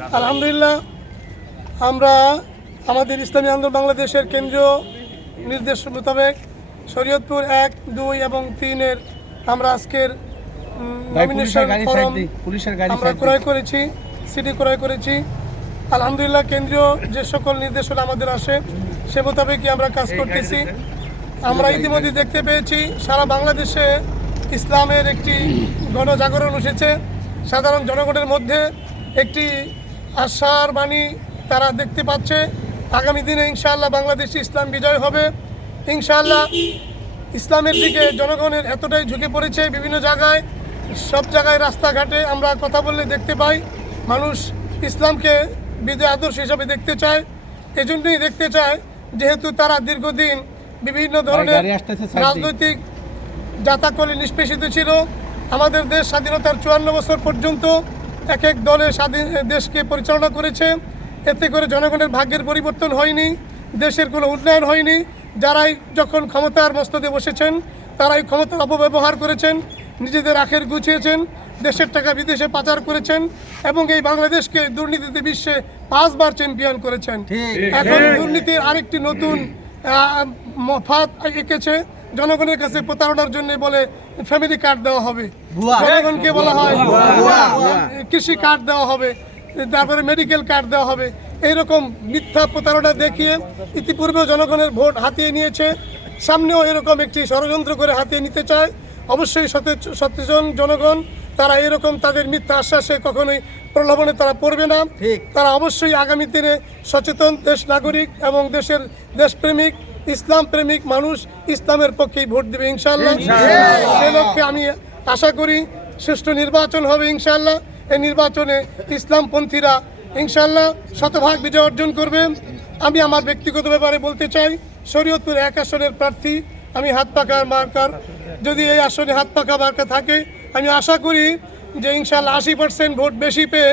আলহামদুলিল্লাহ, আমরা আমাদের ইসলামী আন্দোলন বাংলাদেশের কেন্দ্রীয় নির্দেশ মোতাবেক শরীয়তপুর 1, 2 এবং 3-এর আমরা আজকের নমিনেশন ফর্ম আমরা ক্রয় করেছি, সিডি ক্রয় করেছি। আলহামদুলিল্লাহ, কেন্দ্রীয় যে সকল নির্দেশনা আমাদের আসে সে মোতাবেকই আমরা কাজ করতেছি। আমরা ইতিমধ্যে দেখতে পেয়েছি সারা বাংলাদেশে ইসলামের একটি গণজাগরণ এসেছে। সাধারণ জনগণের মধ্যে একটি আশার বাণী তারা দেখতে পাচ্ছে। আগামী দিনে ইনশাআল্লাহ বাংলাদেশে ইসলাম বিজয় হবে ইনশাআল্লাহ। ইসলামের দিকে জনগণের এতটাই ঝুঁকে পড়েছে, বিভিন্ন জায়গায় সব জায়গায় রাস্তাঘাটে আমরা কথা বললে দেখতে পাই মানুষ ইসলামকে বিজয় আদর্শ হিসাবে দেখতে চায়। এজন্যই দেখতে চায় যেহেতু তারা দীর্ঘদিন বিভিন্ন ধরনের রাজনৈতিক জাতাকলে নিষ্পেষিত ছিল। আমাদের দেশ স্বাধীনতার 54 বছর পর্যন্ত এক এক দলে স্বাধীন দেশকে পরিচালনা করেছে। এতে করে জনগণের ভাগ্যের পরিবর্তন হয়নি, দেশের কোনো উন্নয়ন হয়নি। যারাই যখন ক্ষমতার মস্তদে বসেছেন তারাই ক্ষমতার অপব্যবহার করেছেন, নিজেদের আখের গুছিয়েছেন, দেশের টাকা বিদেশে পাচার করেছেন এবং এই বাংলাদেশকে দুর্নীতিতে বিশ্বে 5 বার চ্যাম্পিয়ন করেছেন। এখন দুর্নীতির আরেকটি নতুন ফাঁদ এঁকেছে, জনগণের কাছে প্রতারণার জন্য বলে ফ্যামিলি কার্ড দেওয়া হবে, জনগণকে বলা হয় কৃষি কার্ড দেওয়া হবে, তারপরে মেডিকেল কার্ড দেওয়া হবে। এইরকম মিথ্যা প্রতারণা দেখিয়ে ইতিপূর্বেও জনগণের ভোট হাতিয়ে নিয়েছে, সামনেও এরকম একটি ষড়যন্ত্র করে হাতিয়ে নিতে চায়। অবশ্যই সচেতন জনগণ তারা এরকম তাদের মিথ্যা আশ্বাসে কখনোই প্রলোভনে তারা পড়বে না। তারা অবশ্যই আগামী দিনে সচেতন দেশ নাগরিক এবং দেশের দেশপ্রেমিক ইসলাম প্রেমিক মানুষ ইসলামের পক্ষেই ভোট দেবে ইনশাআল্লাহ। সে লক্ষ্যে আমি আশা করি সুষ্ঠু নির্বাচন হবে ইনশাআল্লাহ। এই নির্বাচনে ইসলামপন্থীরা ইনশাআল্লাহ শতভাগ বিজয় অর্জন করবে। আমি আমার ব্যক্তিগত ব্যাপারে বলতে চাই, শরীয়তপুর 1 আসনের প্রার্থী আমি হাত পাকা মার্কার। যদি এই আসনে হাত পাকা মার্কা থাকে আমি আশা করি যে ইনশাআল্লাহ 80% ভোট বেশি পেয়ে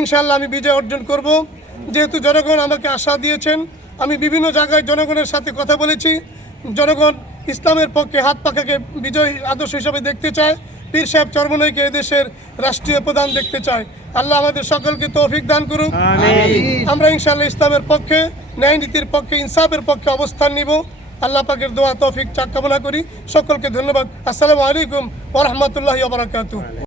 ইনশাআল্লাহ আমি বিজয় অর্জন করব। যেহেতু জনগণ আমাকে আশা দিয়েছেন, আমি বিভিন্ন জায়গায় জনগণের সাথে কথা বলেছি। জনগণ ইসলামের পক্ষে হাত পাকাকে বিজয় আদর্শ হিসাবে দেখতে চায়, পীর সাহেব চরমনাইকে এদেশের রাষ্ট্রীয় প্রধান দেখতে চায়। আল্লাহ আমাদের সকলকে তৌফিক দান করুন। আমরা ইনশাআল্লাহ ইসলামের পক্ষে, ন্যায় নীতির পক্ষে, ইনসাফের পক্ষে অবস্থান নিব। আল্লাহ পাকের দোয়া তৌফিক কামনা করি। সকলকে ধন্যবাদ। আসসালামু আলাইকুম ওয়া রাহমাতুল্লাহি ওয়া বারাকাতুহু।